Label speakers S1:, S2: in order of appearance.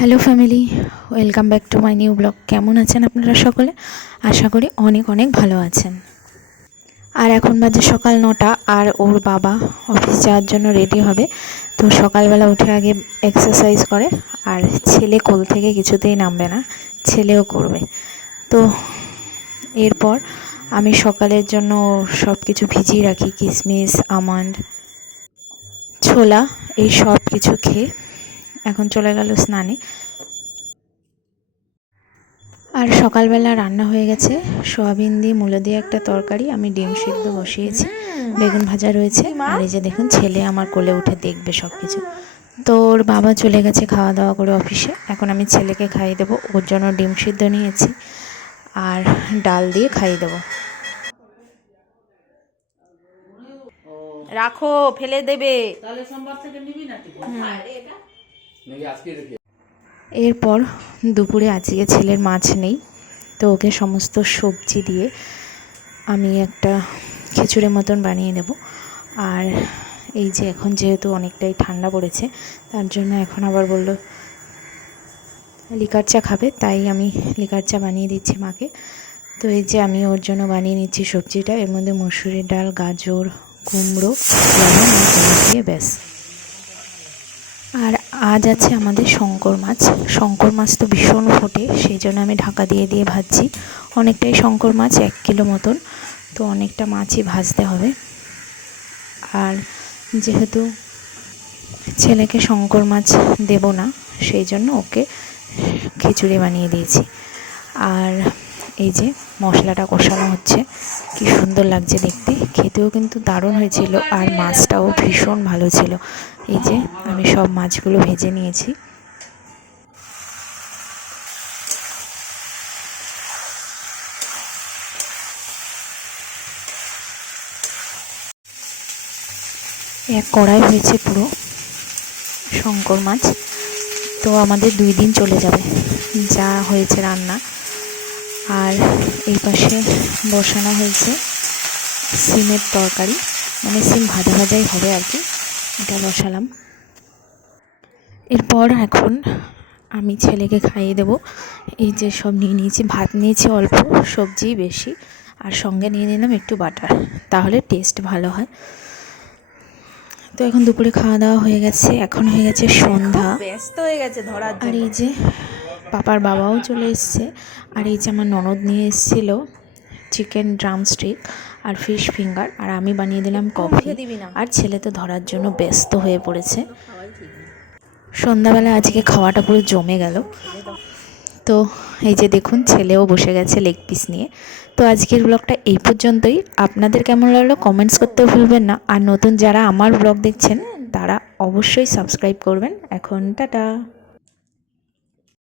S1: Hello family welcome back to my new blog কেমন আছেন আপনারা সকলে? আশা করি অনেক অনেক ভালো আছেন। আর এখন বাজে সকাল নটা, আর ওর বাবা অফিস যাওয়ার জন্য রেডি হবে। তো সকালবেলা উঠে আগে এক্সারসাইজ করে, আর ছেলে কোল থেকে কিছুতেই নামবে না, ছেলেও করবে। তো এরপর আমি সকালের জন্য সব কিছু ভিজিয়ে রাখি কিশমিশ আমন্ড, ছোলা, এই সব কিছু খেয়ে এখন চলে গেল স্নানে। আর সকালবেলা রান্না হয়ে গেছে। সোয়াবিন দিয়ে মূলো দিয়ে একটা তরকারি আমি ডিম সিদ্ধ বসিয়েছি। বেগুন ভাজা রয়েছে। আর এই যে দেখুন ছেলে আমার কোলে উঠে দেখবে সব কিছু তো ওর বাবা চলে গেছে খাওয়া দাওয়া করে অফিসে। এখন আমি ছেলেকে খাইয়ে দেবো। ওর জন্য ডিম সিদ্ধ নিয়েছি। আর ডাল দিয়ে খাইয়ে দেবো।
S2: রাখো ফেলে দেবে।
S3: তাহলে সোমবার থেকে নিবি না
S1: এরপর দুপুরে আজকে ছেলের মাছ নেই, তো ওকে সমস্ত সবজি দিয়ে আমি একটা খিচুড়ির মতন বানিয়ে নেব। আর এই যে এখন যেহেতু অনেকটাই ঠান্ডা পড়েছে, তার জন্য এখন আবার বলল, লিকার চা খাবে। তাই আমি লিকার চা বানিয়ে দিচ্ছি মাকে। তো এই যে আমি ওর জন্য বানিয়ে নিচ্ছি সবজিটা, এর মধ্যে মসুরির ডাল, গাজর, কুমড়ো, লবণ আর দিয়ে ব্যাস। আর আজ আছে আমাদের শঙ্কর মাছ। শঙ্কর মাছ তো ভীষণ ফোটে, সেই জন্য আমি ঢাকা দিয়ে দিয়ে ভাজছি। অনেকটাই শঙ্কর মাছ, এক কিলো মতন। তো অনেকটা মাছই ভাজতে হবে। আর যেহেতু ছেলেকে শঙ্কর মাছ দেব না, সেই জন্য ওকে খিচুড়ি বানিয়ে দিয়েছি। আর এই যে মশলাটা কষানো হচ্ছে, কি সুন্দর লাগছে দেখতে। খেতেও কিন্তু দারুণ হয়েছিল আর মাছটাও ভীষণ ভালো ছিল। এই যে আমি সব মাছগুলো ভেজে নিয়েছি। এক কড়াই হয়েছে পুরো শঙ্কর মাছ। তো আমাদের দুই দিন চলে যাবে। যা হয়েছে রান্না। আর এই পাশে বসানো হয়েছে সিমের তরকারি মানে সিম ভাজা ভাজাই হবে আর কি এটা বসালাম। এরপর এখন আমি ছেলেকে খাইয়ে দেব। এই যে সব নিয়ে নিয়েছি ভাত নিয়েছি অল্প সবজি বেশি আর সঙ্গে নিয়ে নিলাম একটু বাটার তাহলে টেস্ট ভালো হয়। তো এখন দুপুরে খাওয়া দাওয়া হয়ে গেছে এখন হয়ে গেছে সন্ধ্যা।
S2: ব্যস্ত হয়ে গেছে ধরার
S1: আর এই যে পাপার বাবাও চলে এসছে। আর এই যে আমার ননদ নিয়ে এসেছিল চিকেন ড্রামস্টিক আর ফিশ ফিঙ্গার আর আমি বানিয়ে দিলাম কফি। আর ছেলে তো ধরার জন্য ব্যস্ত হয়ে পড়েছে। সন্ধ্যাবেলা আজকে খাওয়াটা পুরো জমে গেল। তো এই যে দেখুন ছেলেও বসে গেছে লেগ পিস নিয়ে। তো আজকের ব্লগটা এই পর্যন্তই। আপনাদের কেমন লাগল কমেন্টস করতে ভুলবেন না। আর নতুন যারা আমার ব্লগ দেখছেন তারা অবশ্যই সাবস্ক্রাইব করবেন। এখন টাটা।